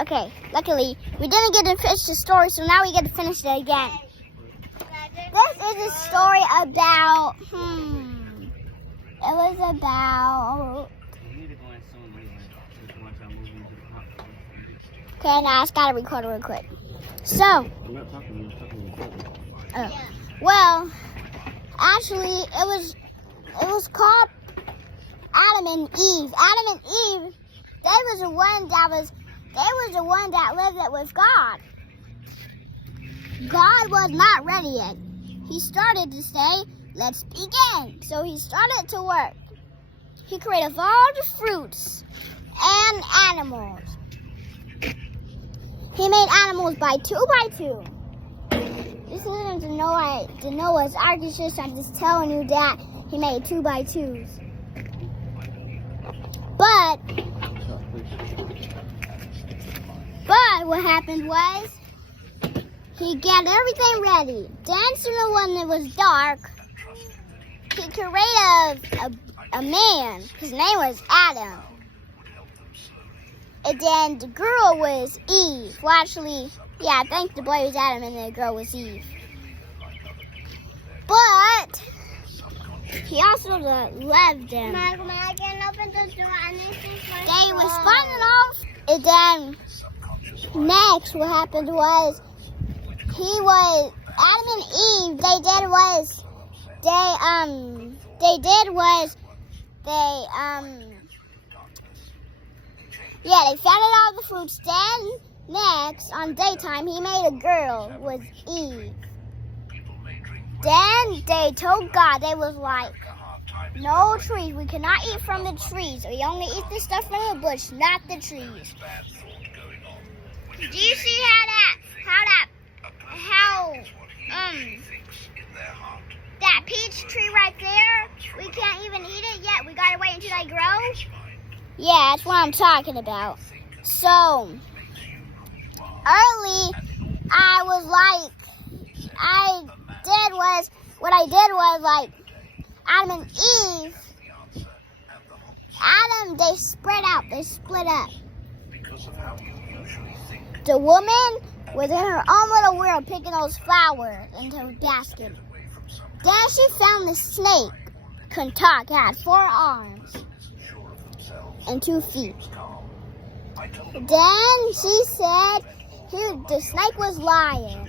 Okay, luckily, we didn't get to finish the story, so now we get to finish it again. This is a story about, it was about, okay, now I just gotta record it real quick. So, well, actually, it was called Adam and Eve. Adam and Eve, they was the one that lived it with God. God was not ready yet. He started to say, let's begin. So he started to work. He created all the fruits and animals. He made animals by two. This isn't the Noah's Ark. It's just, I'm just telling you that he made 2x2s. But what happened was, he got everything ready. Then soon when it was dark, he created a man. His name was Adam. And then the girl was Eve. Well, actually, yeah, I think the boy was Adam and the girl was Eve. But he also loved them. They was fun and all. And then next, what happened was, Adam and Eve, they found all the fruits. Then next, on daytime, he made a girl with Eve. Then they told God, they was like, no trees, we cannot eat from the trees. We only eat the stuff from the bush, not the trees. Do you see that peach tree right there, we can't even eat it yet. We gotta wait until they grow. Yeah, that's what I'm talking about. So early, what I did was like Adam and Eve. They split up. The woman was in her own little world picking those flowers into a basket. Then she found the snake. Couldn't talk, had 4 arms and 2 feet. Then she said the snake was lying.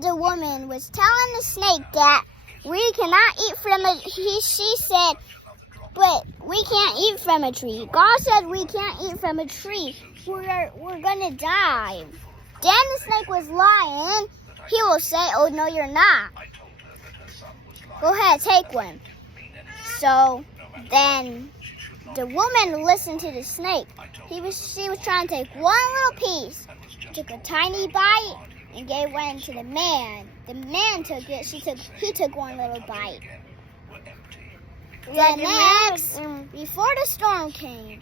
The woman was telling the snake that we cannot eat from it. She said, but we can't eat from a tree. God said we can't eat from a tree. We're gonna die. Then the snake was lying. He will say, oh no, you're not. Go ahead, take one. So then the woman listened to the snake. She was trying to take one little piece, took a tiny bite, and gave one to the man. The man took it. He took one little bite. Then next, before the storm came,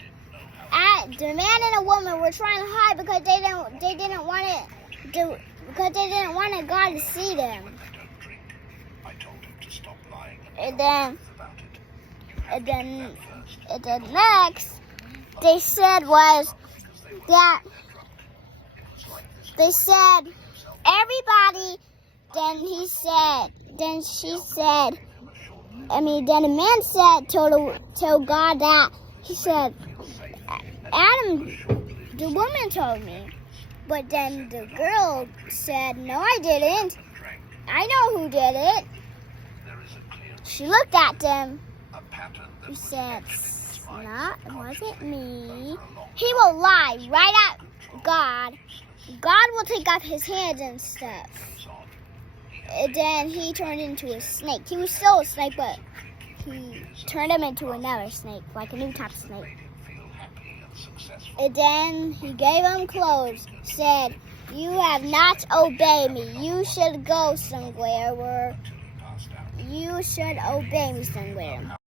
the man and the woman were trying to hide because they didn't want God to see them. And then next, they said everybody. Then the man told God that, he said, Adam, the woman told me. But then the girl said, no, I didn't. I know who did it. She looked at them. She said, it wasn't me. He will lie right at God. God will take off his hands and stuff. And then he turned into a snake. He was still a snake, but he turned him into another snake, like a new type of snake. And then he gave him clothes, said, you have not obeyed me. You should go somewhere. You should obey me somewhere.